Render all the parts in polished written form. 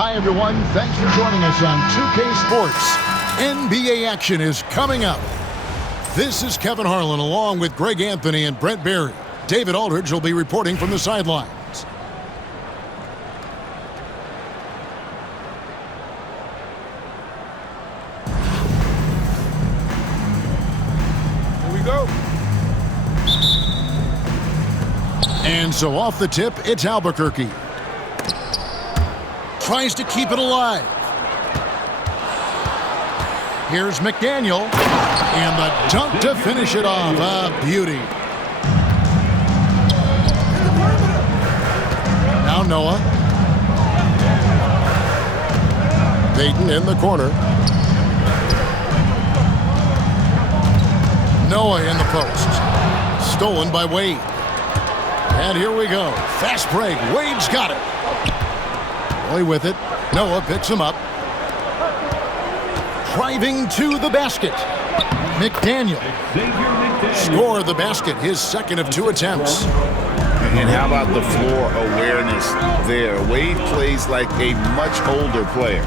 Hi, everyone. Thanks for joining us on 2K Sports. NBA action is coming up. This is Kevin Harlan along with Greg Anthony and Brent Barry. David Aldridge will be reporting from the sidelines. Here we go. And so off the tip, it's Albuquerque. Tries to keep it alive. Here's McDaniel. And the dunk to finish it off. A beauty. Now Noah. Payton in the corner. Noah in the post. Stolen by Wade. And here we go. Fast break. Wade's got it. Boy with it. Noah picks him up. Driving to the basket. McDaniel. Score the basket. His second of 2 attempts. And how about the floor awareness there? Wade plays like a much older player.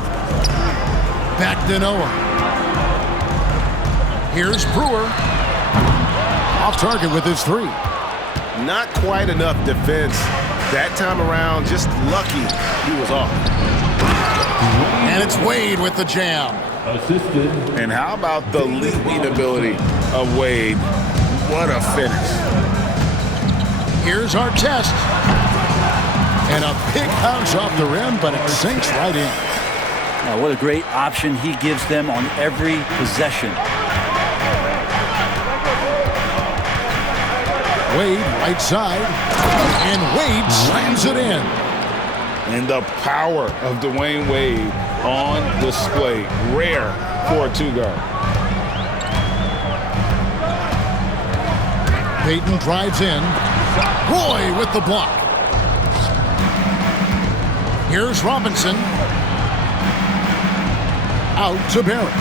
Back to Noah. Here's Brewer. Off target with his 3. Not quite enough defense. That time around, just lucky he was off. And it's Wade with the jam. Assisted. And how about the leaping ability of Wade? What a finish. Here's Artest. And a big bounce off the rim, but it sinks right in. Now, what a great option he gives them on every possession. Wade, right side, and Wade slams it in. And the power of Dwayne Wade on display. Rare for a 2-guard. Payton drives in. Roy with the block. Here's Robinson. Out to Barrett.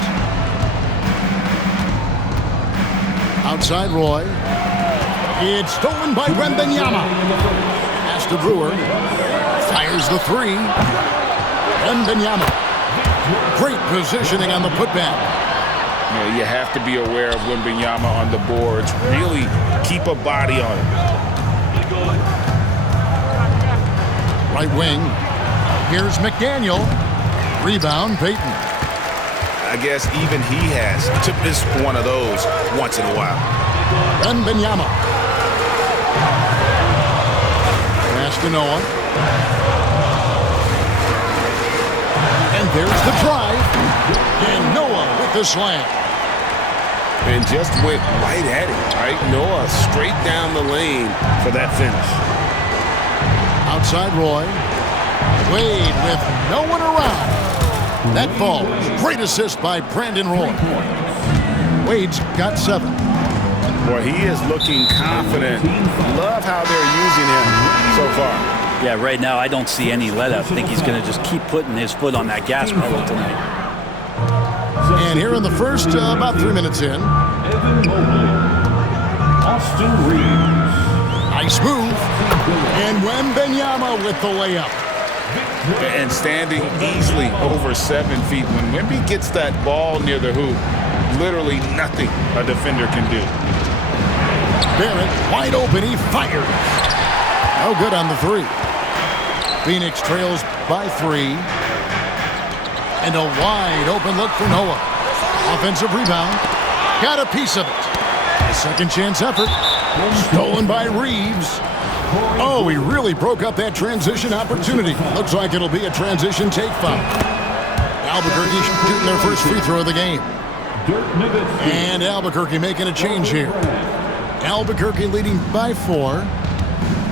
Outside Roy. It's stolen by Wembanyama. Pass to Brewer. Fires the 3. Wembanyama. Great positioning on the putback. Yeah, you have to be aware of Wembanyama on the boards. Really keep a body on it. Right wing. Here's McDaniel. Rebound, Payton. I guess even he has to miss one of those once in a while. Wembanyama. Pass to Noah. And there's the drive. And Noah with the slam. And just went right at it, right? Noah straight down the lane for that finish. Outside Roy. Wade with no one around. That ball. Great assist by Brandon Roy. Wade's got 7. Boy, he is looking confident. Love how they're using him so far. Yeah, right now I don't see any let up. I think he's going to just keep putting his foot on that gas pedal tonight. And here in the first, about 3 minutes in. Evan Mobley. Austin Reeves. Nice move. And Wembanyama with the layup. And standing easily over 7 feet. When Wemby gets that ball near the hoop, literally nothing a defender can do. Barrett wide open. He fires. No good on the 3. Phoenix trails by 3. And a wide open look for Noah. Offensive rebound. Got a piece of it. A second chance effort. Stolen by Reeves. Oh, he really broke up that transition opportunity. Looks like it'll be a transition take foul. Albuquerque shooting their first free throw of the game. And Albuquerque making a change here. Albuquerque leading by 4.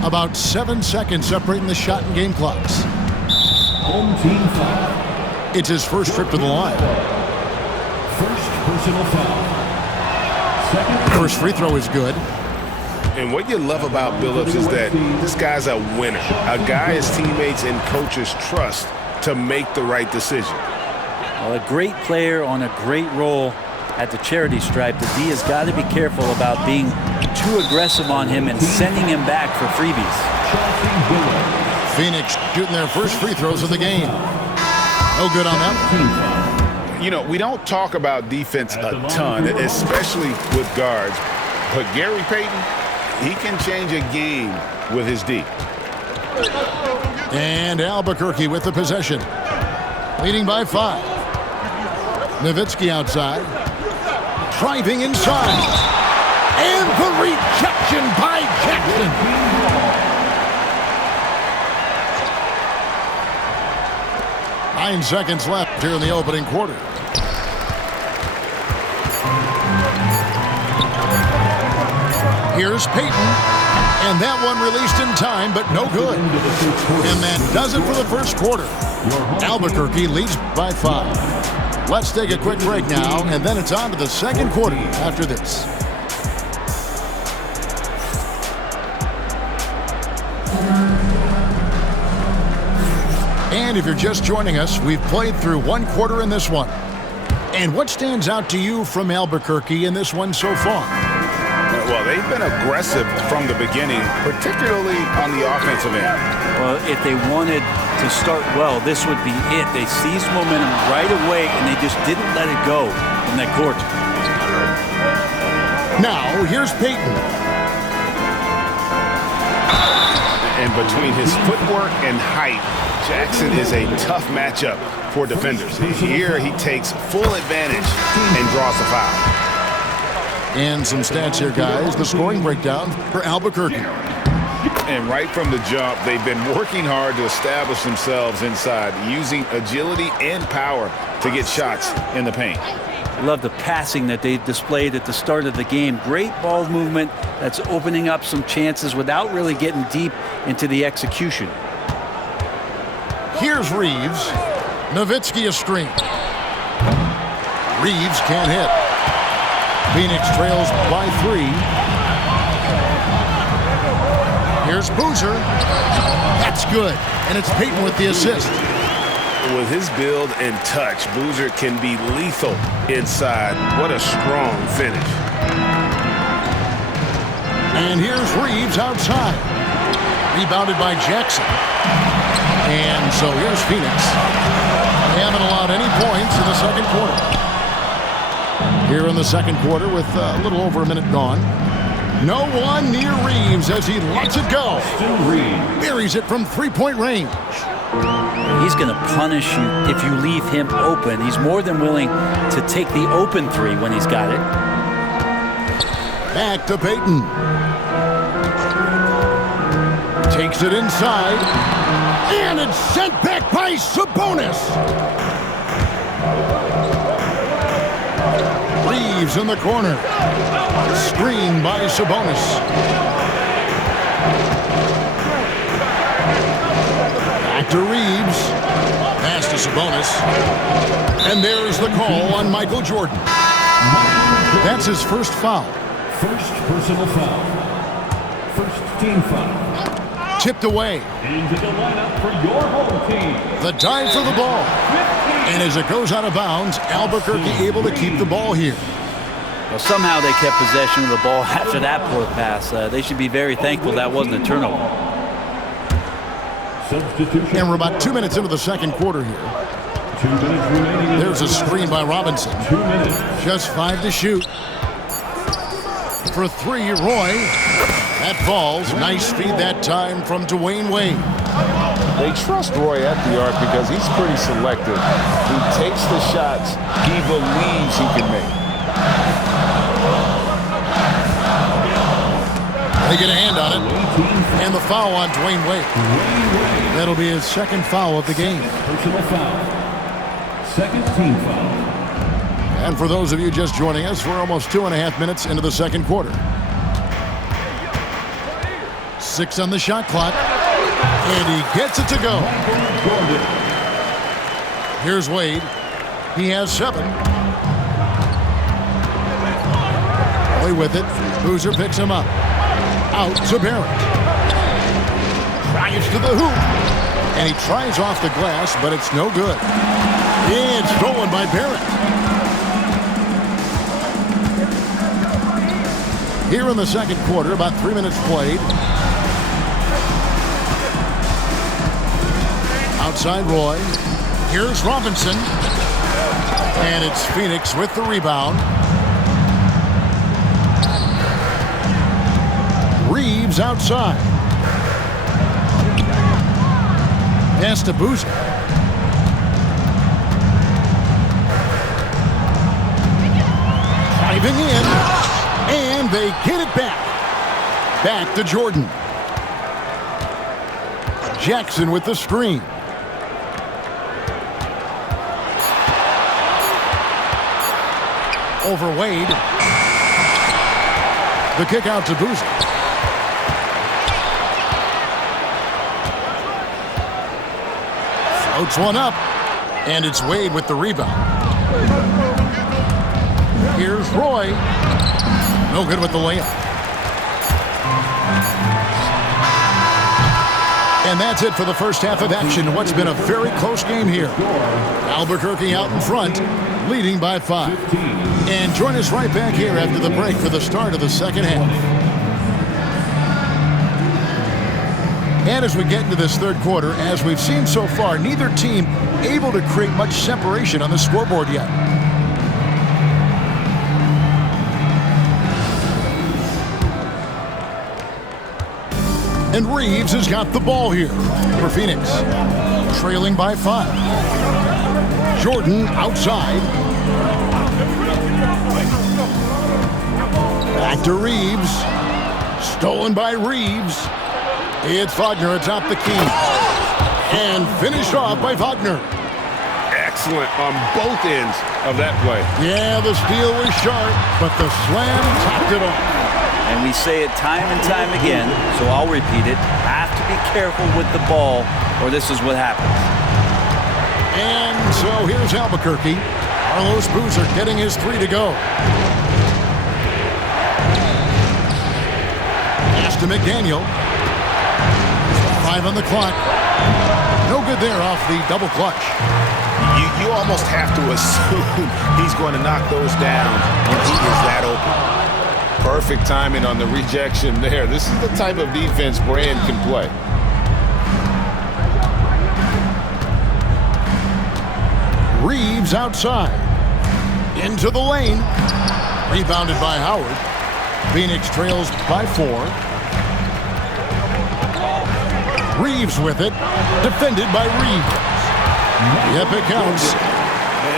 About 7 seconds separating the shot and game clocks. Home team foul. It's his first trip to the line. First personal foul. Second. First free throw is good. And what you love about Billups is that this guy's a winner. A guy his teammates and coaches trust to make the right decision. Well, a great player on a great role at the charity stripe. The D has got to be careful about being too aggressive on him and sending him back for freebies. Phoenix shooting their first free throws of the game. No good on that one. Team foul. You know, we don't talk about defense a ton, especially with guards. But Gary Payton, he can change a game with his D. And Albuquerque with the possession. Leading by 5. Nowitzki outside. Driving inside. And the rejection by Jackson. 9 seconds left here in the opening quarter. Here's Payton. And that one released in time, but no good. And that does it for the first quarter. Albuquerque leads by 5. Let's take a quick break now, and then it's on to the second quarter after this. And if you're just joining us, we've played through one quarter in this one. And what stands out to you from Albuquerque in this one so far? Well, they've been aggressive from the beginning, particularly on the offensive end. Well, if they wanted to start well, this would be it. They seized momentum right away, and they just didn't let it go from that court. Now, here's Payton. And between his footwork and height, Jackson is a tough matchup for defenders. Here, he takes full advantage and draws the foul. And some stats here, guys. The scoring breakdown for Albuquerque. And right from the jump, they've been working hard to establish themselves inside, using agility and power to get shots in the paint. I love the passing that they displayed at the start of the game. Great ball movement that's opening up some chances without really getting deep into the execution. Here's Reeves. Nowitzki a screen. Reeves can't hit. Phoenix trails by 3. Here's Boozer. That's good. And it's Payton with the assist. With his build and touch, Boozer can be lethal inside. What a strong finish. And here's Reeves outside. Rebounded by Jackson. And so here's Phoenix. They haven't allowed any points in the second quarter. Here in the second quarter with a little over a minute gone. No one near Reeves as he lets it go. Buries it from three-point range. He's going to punish you if you leave him open. He's more than willing to take the open 3 when he's got it. Back to Payton. Takes it inside. And it's sent back by Sabonis. Reeves in the corner. Screen by Sabonis. Back to Reeves. Pass to Sabonis. And there's the call on Michael Jordan. That's his first foul. First personal foul. First team foul. Tipped away. Into the lineup for your home team. The dive for the ball. And as it goes out of bounds, Albuquerque able to keep the ball here. Well, somehow they kept possession of the ball after that poor pass. They should be very thankful that wasn't a turnover. Substitution. And we're about 2 minutes into the second quarter here. 2 minutes remaining. There's a screen by Robinson. 2 minutes. Just 5 to shoot. For 3, Roy. That falls. Nice feed that time from Dwayne Wade. They trust Roy at the arc because he's pretty selective. He takes the shots he believes he can make. They get a hand on it. And the foul on Dwayne Wade. That'll be his second foul of the game. Personal foul. Second team foul. And for those of you just joining us, we're almost 2.5 minutes into the second quarter. 6 on the shot clock. And he gets it to go. Here's Wade. He has 7. Roy with it. Boozer picks him up. Out to Barrett. Drives to the hoop. And he tries off the glass, but it's no good. It's stolen by Barrett. Here in the second quarter, about 3 minutes played. Outside Roy. Here's Robinson. And it's Phoenix with the rebound. Reeves outside. Pass to Boozer. Driving in. And they get it back. Back to Jordan. Jackson with the screen. Over Wade. The kick out to Boozer. Floats one up. And it's Wade with the rebound. Here's Roy. No good with the layup. And that's it for the first half of action. What's been a very close game here. Albuquerque out in front, leading by 5. And join us right back here after the break for the start of the second half. And as we get into this third quarter, as we've seen so far, neither team able to create much separation on the scoreboard yet. And Reeves has got the ball here for Phoenix. Trailing by 5. Jordan outside. Back to Reeves. Stolen by Reeves. It's Wagner atop the key. And finished off by Wagner. Excellent on both ends of that play. Yeah, the steal was sharp, but the slam topped it off. And we say it time and time again, so I'll repeat it. Have to be careful with the ball, or this is what happens. And so here's Albuquerque. Carlos Boozer getting his 3 to go. Pass to McDaniel. 5 on the clock. No good there off the double clutch. You almost have to assume he's going to knock those down when he is that open. Perfect timing on the rejection there. This is the type of defense Brand can play. Reeves outside. Into the lane. Rebounded by Howard. Phoenix trails by 4. Reeves with it. Defended by Reeves. Yep, it counts.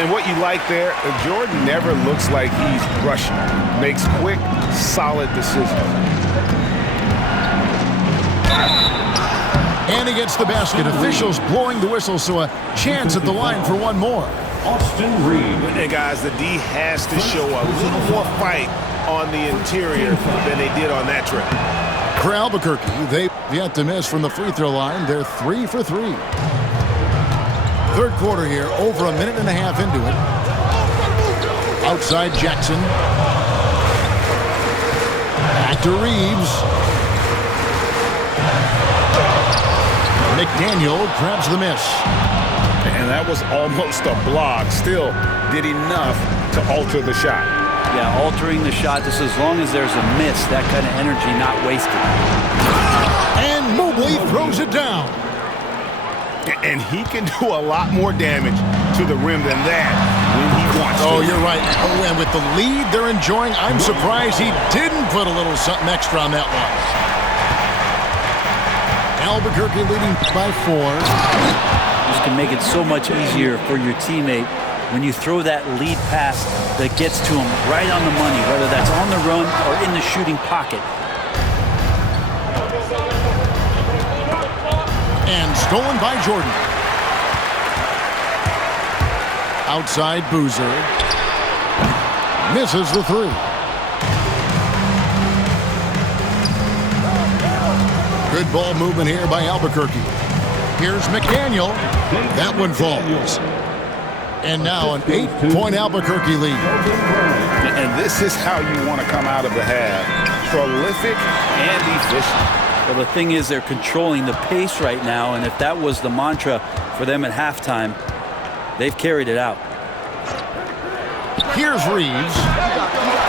And what you like there, Jordan never looks like he's rushing. Makes quick, solid decisions. And he gets the basket. Officials blowing the whistle, so a chance at the line for one more. Austin Reeves. Hey guys, the D has to show a little more fight on the interior than they did on that trip. For Albuquerque, they've yet to miss from the free throw line. They're 3 for 3. Third quarter here, over a minute and a half into it. Outside Jackson. Back to Reeves. McDaniel grabs the miss. And that was almost a block. Still did enough to alter the shot. Yeah, altering the shot, just as long as there's a miss, that kind of energy not wasted. And Mobley throws it down. And he can do a lot more damage to the rim than that when he wants to. Oh, you're right. Oh, and with the lead they're enjoying, I'm surprised he didn't put a little something extra on that one. Albuquerque leading by 4. This can make it so much easier for your teammate when you throw that lead pass that gets to him right on the money, whether that's on the run or in the shooting pocket. And stolen by Jordan. Outside Boozer. Misses the 3. Good ball movement here by Albuquerque. Here's McDaniel. That one falls. And now an 8-point Albuquerque lead. And this is how you want to come out of the half. Prolific and efficient. Well, the thing is, they're controlling the pace right now, and if that was the mantra for them at halftime, they've carried it out. Here's Reeves.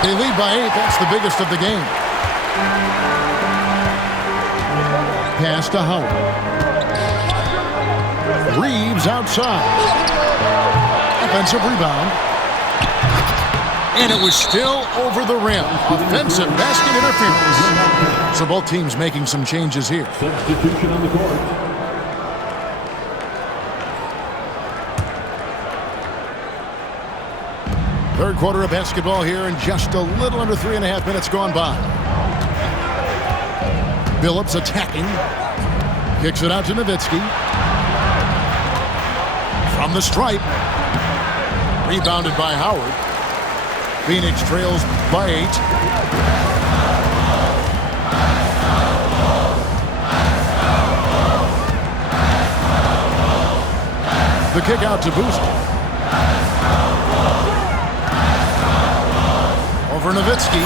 They lead by 8. That's the biggest of the game. Pass to Howard. Reeves outside. Offensive rebound. And it was still over the rim. Offensive basket interference. So both teams making some changes here. Substitution on the court. Third quarter of basketball here, and just a little under 3.5 minutes gone by. Billups attacking. Kicks it out to Nowitzki. From the stripe. Rebounded by Howard. Phoenix trails by 8. The kick out to Boozer. Over Nowitzki.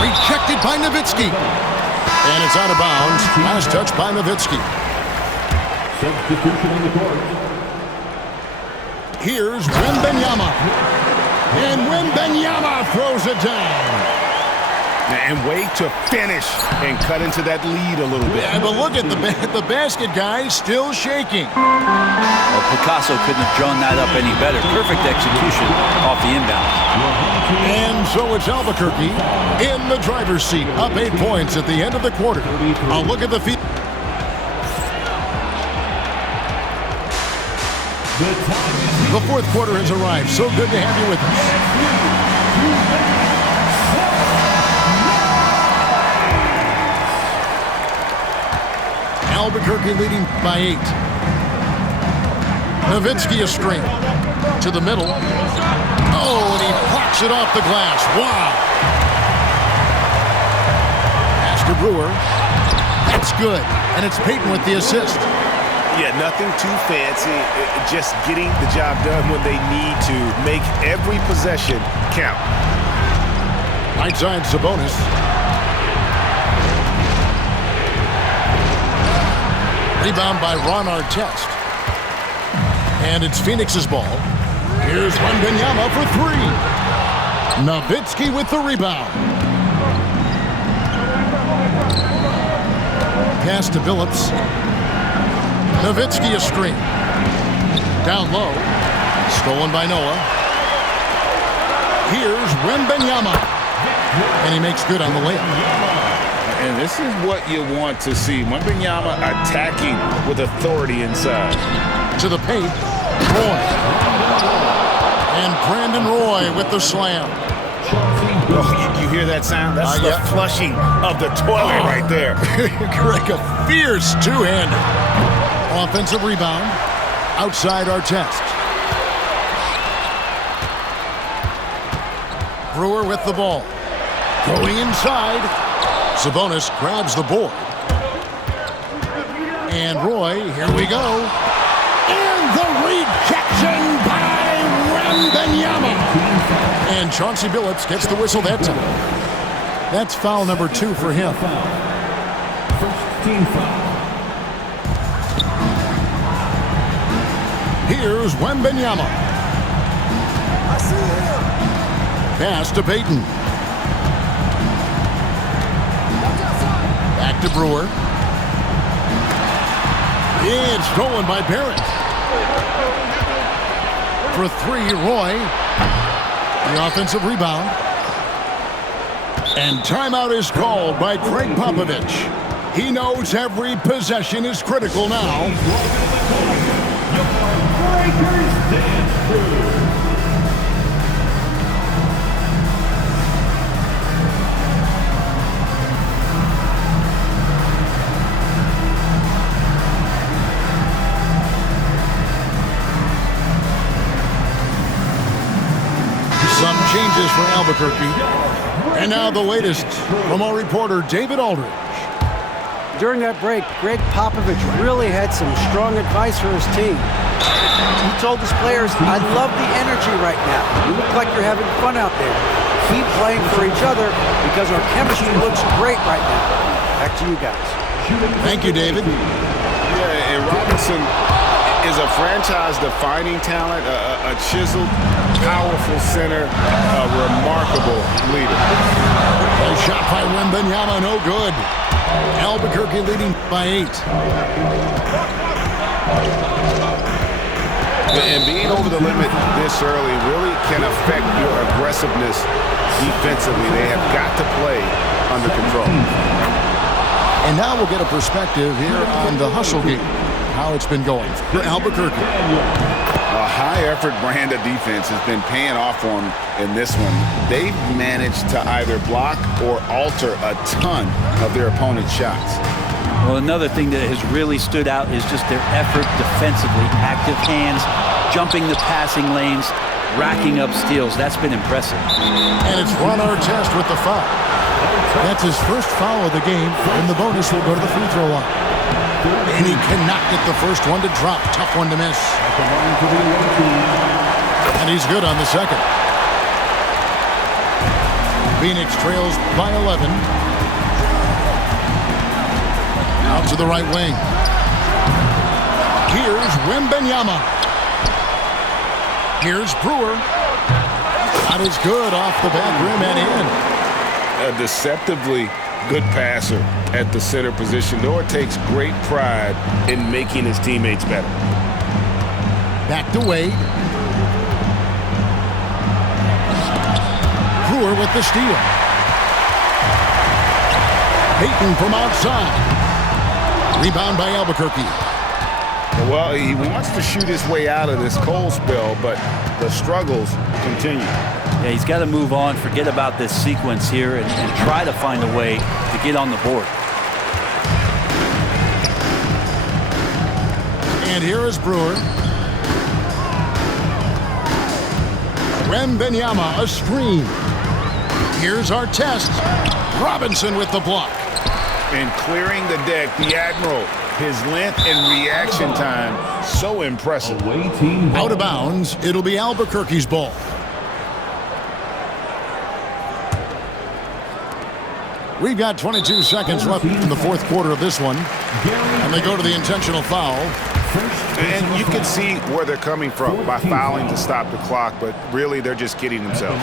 Rejected by Nowitzki. And it's out of bounds. Last touch by Nowitzki. Substitution on the court. Here's Wembanyama. And Wembanyama throws it down. And wait to finish and cut into that lead a little bit. Yeah, but look at the basket guy still shaking. Well, Picasso couldn't have drawn that up any better. Perfect execution off the inbound. And so it's Albuquerque in the driver's seat, up 8 points at the end of the quarter. A look at the feet. The fourth quarter has arrived. So good to have you with us. Albuquerque leading by 8. Nowitzki a string to the middle. Oh, and he blocks it off the glass. Wow. Pass to Brewer. That's good. And it's Payton with the assist. Yeah, nothing too fancy. Just getting the job done when they need to. Make every possession count. Right side Sabonis. Rebound by Ron Artest. And it's Phoenix's ball. Here's Wembanyama for 3. Nowitzki with the rebound. Pass to Billups. Nowitzki a screen. Down low. Stolen by Noah. Here's Wembanyama. And he makes good on the layup. And this is what you want to see. Myteamwin attacking with authority inside. To the paint. Roy. And Brandon Roy with the slam. Oh, you hear that sound? That's the flushing of the toilet right there. Like a fierce two-hander. Offensive rebound. Outside Artest. Brewer with the ball. Going inside. Sabonis grabs the board. And Roy, here we go. And the rejection by Wembanyama. And Chauncey Billups gets the whistle that time. That's foul number 2 for him. First team foul. Here's Wembanyama. I see him. Pass to Payton. Back to Brewer. It's stolen by Barrett. For 3, Roy. The offensive rebound. And timeout is called by Craig Popovich. He knows every possession is critical now. Breakers dance crew. Some changes for Albuquerque. And now the latest from our reporter, David Aldridge. During that break, Greg Popovich really had some strong advice for his team. He told his players, I love the energy right now. You look like you're having fun out there. Keep playing for each other because our chemistry looks great right now. Back to you guys. Thank you, David. Yeah, and Robinson is a franchise-defining talent, a chiseled, powerful center, a remarkable leader. A shot by Wembanyama, no good. Albuquerque leading by 8. And being over the limit this early really can affect your aggressiveness defensively. They have got to play under control. And now we'll get a perspective here on the hustle game, how it's been going for Albuquerque. A high-effort brand of defense has been paying off for them in this one. They've managed to either block or alter a ton of their opponent's shots. Well, another thing that has really stood out is just their effort defensively. Active hands, jumping the passing lanes, racking up steals. That's been impressive. And it's Ron Artest with the foul. That's his first foul of the game, and the bonus will go to the free throw line. And he cannot get the first one to drop. Tough one to miss. And he's good on the second. Phoenix trails by 11. Out to the right wing. Here's Wembanyama. Here's Brewer. That is good off the back rim and in. A deceptively good passer at the center position. Noah takes great pride in making his teammates better. Back to Wade. Brewer with the steal. Payton from outside. Rebound by Albuquerque. Well, he wants to shoot his way out of this cold spell, but the struggles continue. Yeah, he's got to move on, forget about this sequence here, and try to find a way to get on the board. And here is Brewer. Wembanyama, a screen. Here's Artest. Robinson with the block. And clearing the deck, the Admiral, his length and reaction time, so impressive. Out of bounds, it'll be Albuquerque's ball. We've got 22 seconds left in the fourth quarter of this one. And they go to the intentional foul. And you can see where they're coming from by fouling to stop the clock, but really they're just kidding themselves.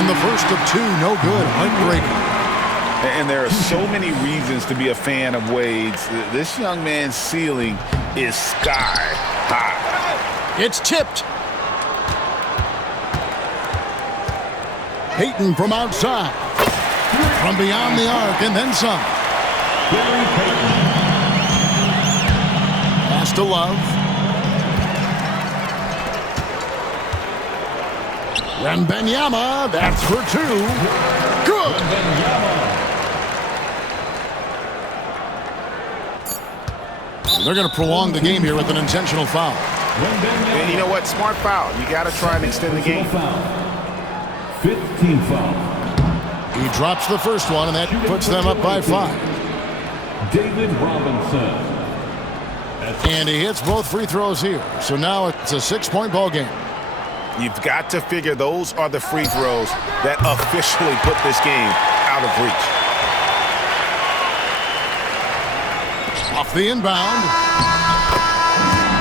In the first of two, no good, heartbreaking. And there are so many reasons to be a fan of Wade's. This young man's ceiling is sky high. It's tipped. Payton from outside. From beyond the arc and then some. Pass to Love. Wembanyama, that's for two. Good. They're going to prolong the game here with an intentional foul. And you know what? Smart foul. You got to try and extend the game. 15 foul. He drops the first one, and that puts them up by 5. David Robinson. And he hits both free throws here. So now it's a 6-point ball game. You've got to figure those are the free throws that officially put this game out of reach. Off the inbound.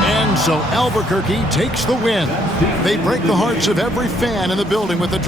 And so Albuquerque takes the win. They break the hearts of every fan in the building with a